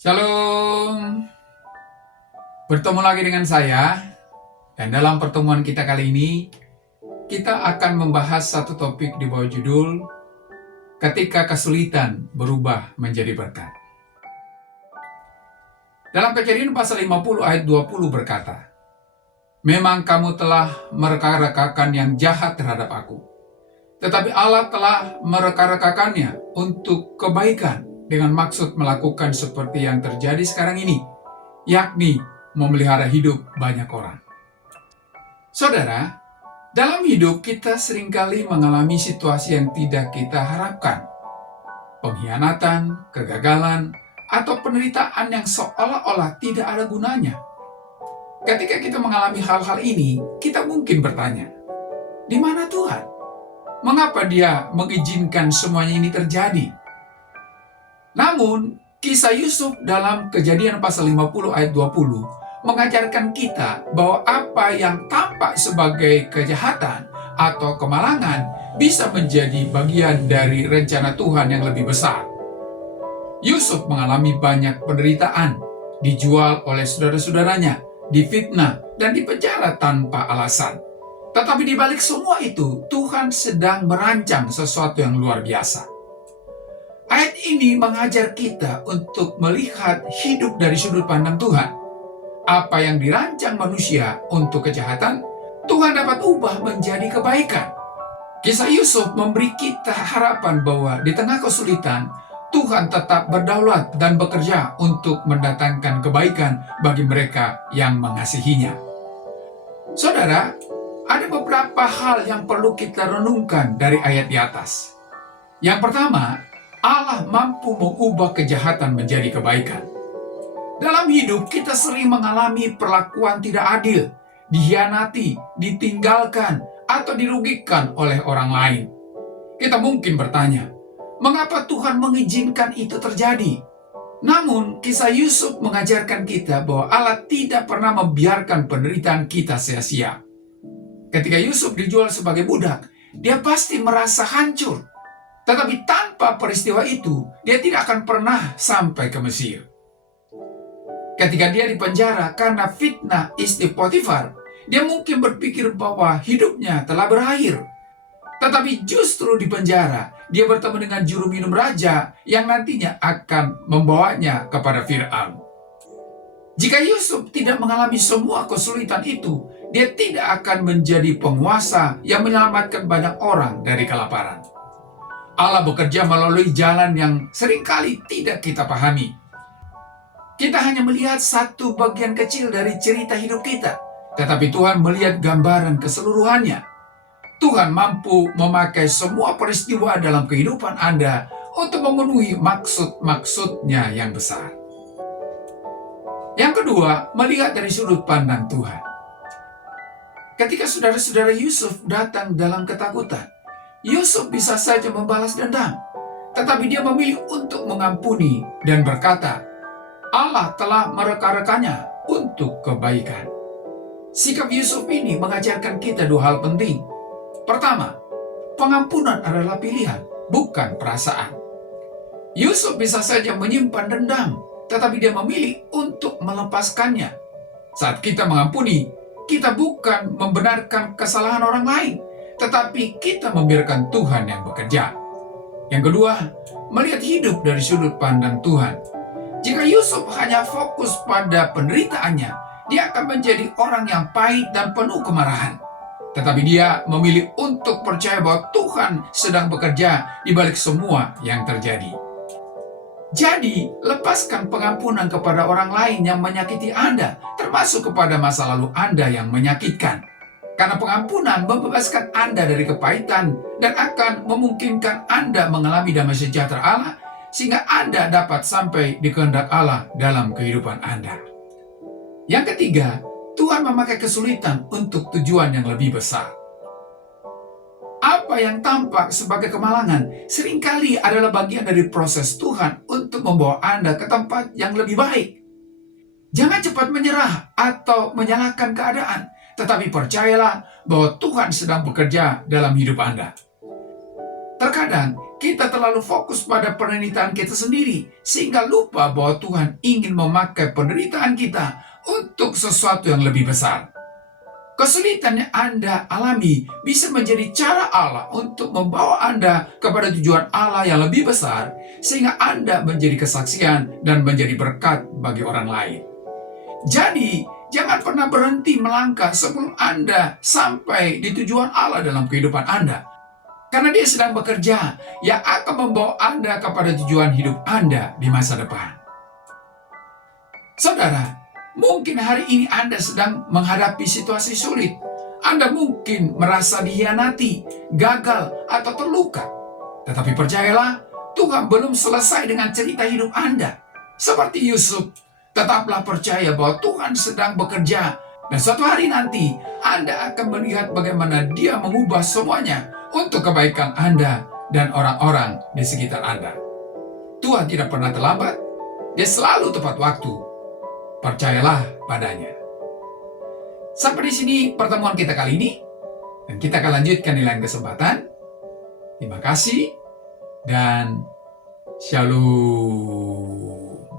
Shalom, bertemu lagi dengan saya, dan dalam pertemuan kita kali ini, kita akan membahas satu topik di bawah judul, Ketika Kesulitan Berubah Menjadi Berkat. Dalam Kejadian pasal 50 ayat 20 berkata, "Memang kamu telah mereka-rekakan yang jahat terhadap aku, tetapi Allah telah mereka-rekakannya untuk kebaikan dengan maksud melakukan seperti yang terjadi sekarang ini, yakni memelihara hidup banyak orang." Saudara, dalam hidup kita seringkali mengalami situasi yang tidak kita harapkan. Pengkhianatan, kegagalan, atau penderitaan yang seolah-olah tidak ada gunanya. Ketika kita mengalami hal-hal ini, kita mungkin bertanya, di mana Tuhan? Mengapa Dia mengizinkan semuanya ini terjadi? Namun, kisah Yusuf dalam Kejadian pasal 50 ayat 20 mengajarkan kita bahwa apa yang tampak sebagai kejahatan atau kemalangan bisa menjadi bagian dari rencana Tuhan yang lebih besar. Yusuf mengalami banyak penderitaan, dijual oleh saudara-saudaranya, difitnah, dan dipenjara tanpa alasan. Tetapi di balik semua itu, Tuhan sedang merancang sesuatu yang luar biasa. Ayat ini mengajar kita untuk melihat hidup dari sudut pandang Tuhan. Apa yang dirancang manusia untuk kejahatan, Tuhan dapat ubah menjadi kebaikan. Kisah Yusuf memberi kita harapan bahwa di tengah kesulitan, Tuhan tetap berdaulat dan bekerja untuk mendatangkan kebaikan bagi mereka yang mengasihinya. Saudara, ada beberapa hal yang perlu kita renungkan dari ayat di atas. Yang pertama, Allah mampu mengubah kejahatan menjadi kebaikan. Dalam hidup, kita sering mengalami perlakuan tidak adil, dikhianati, ditinggalkan, atau dirugikan oleh orang lain. Kita mungkin bertanya, mengapa Tuhan mengizinkan itu terjadi? Namun, kisah Yusuf mengajarkan kita bahwa Allah tidak pernah membiarkan penderitaan kita sia-sia. Ketika Yusuf dijual sebagai budak, dia pasti merasa hancur. Tetapi tanpa peristiwa itu, dia tidak akan pernah sampai ke Mesir. Ketika dia dipenjara karena fitnah istri Potifar, dia mungkin berpikir bahwa hidupnya telah berakhir. Tetapi justru di penjara, dia bertemu dengan juru minum raja yang nantinya akan membawanya kepada Fir'aun. Jika Yusuf tidak mengalami semua kesulitan itu, dia tidak akan menjadi penguasa yang menyelamatkan banyak orang dari kelaparan. Allah bekerja melalui jalan yang seringkali tidak kita pahami. Kita hanya melihat satu bagian kecil dari cerita hidup kita, tetapi Tuhan melihat gambaran keseluruhannya. Tuhan mampu memakai semua peristiwa dalam kehidupan Anda untuk memenuhi maksud-maksudnya yang besar. Yang kedua, melihat dari sudut pandang Tuhan. Ketika saudara-saudara Yusuf datang dalam ketakutan, Yusuf bisa saja membalas dendam, tetapi dia memilih untuk mengampuni dan berkata, Allah telah mereka-rekanya untuk kebaikan. Sikap Yusuf ini mengajarkan kita dua hal penting. Pertama, pengampunan adalah pilihan, bukan perasaan. Yusuf bisa saja menyimpan dendam, tetapi dia memilih untuk melepaskannya. Saat kita mengampuni, kita bukan membenarkan kesalahan orang lain, tetapi kita membiarkan Tuhan yang bekerja. Yang kedua, melihat hidup dari sudut pandang Tuhan. Jika Yusuf hanya fokus pada penderitaannya, dia akan menjadi orang yang pahit dan penuh kemarahan. Tetapi dia memilih untuk percaya bahwa Tuhan sedang bekerja di balik semua yang terjadi. Jadi, lepaskan pengampunan kepada orang lain yang menyakiti Anda, termasuk kepada masa lalu Anda yang menyakitkan. Karena pengampunan membebaskan Anda dari kepahitan dan akan memungkinkan Anda mengalami damai sejahtera Allah, sehingga Anda dapat sampai di kehendak Allah dalam kehidupan Anda. Yang ketiga, Tuhan memakai kesulitan untuk tujuan yang lebih besar. Apa yang tampak sebagai kemalangan seringkali adalah bagian dari proses Tuhan untuk membawa Anda ke tempat yang lebih baik. Jangan cepat menyerah atau menyalahkan keadaan, tetapi percayalah bahwa Tuhan sedang bekerja dalam hidup Anda. Terkadang kita terlalu fokus pada penderitaan kita sendiri, sehingga lupa bahwa Tuhan ingin memakai penderitaan kita untuk sesuatu yang lebih besar. Kesulitan yang Anda alami bisa menjadi cara Allah untuk membawa Anda kepada tujuan Allah yang lebih besar, sehingga Anda menjadi kesaksian dan menjadi berkat bagi orang lain. Jadi, jangan pernah berhenti melangkah sebelum Anda sampai di tujuan Allah dalam kehidupan Anda. Karena Dia sedang bekerja yang akan membawa Anda kepada tujuan hidup Anda di masa depan. Saudara, mungkin hari ini Anda sedang menghadapi situasi sulit. Anda mungkin merasa dikhianati, gagal, atau terluka. Tetapi percayalah, Tuhan belum selesai dengan cerita hidup Anda. Seperti Yusuf, tetaplah percaya bahwa Tuhan sedang bekerja. Dan suatu hari nanti, Anda akan melihat bagaimana Dia mengubah semuanya untuk kebaikan Anda dan orang-orang di sekitar Anda. Tuhan tidak pernah terlambat. Dia selalu tepat waktu. Percayalah padanya. Sampai di sini pertemuan kita kali ini. Dan kita akan lanjutkan di lain kesempatan. Terima kasih dan shalom.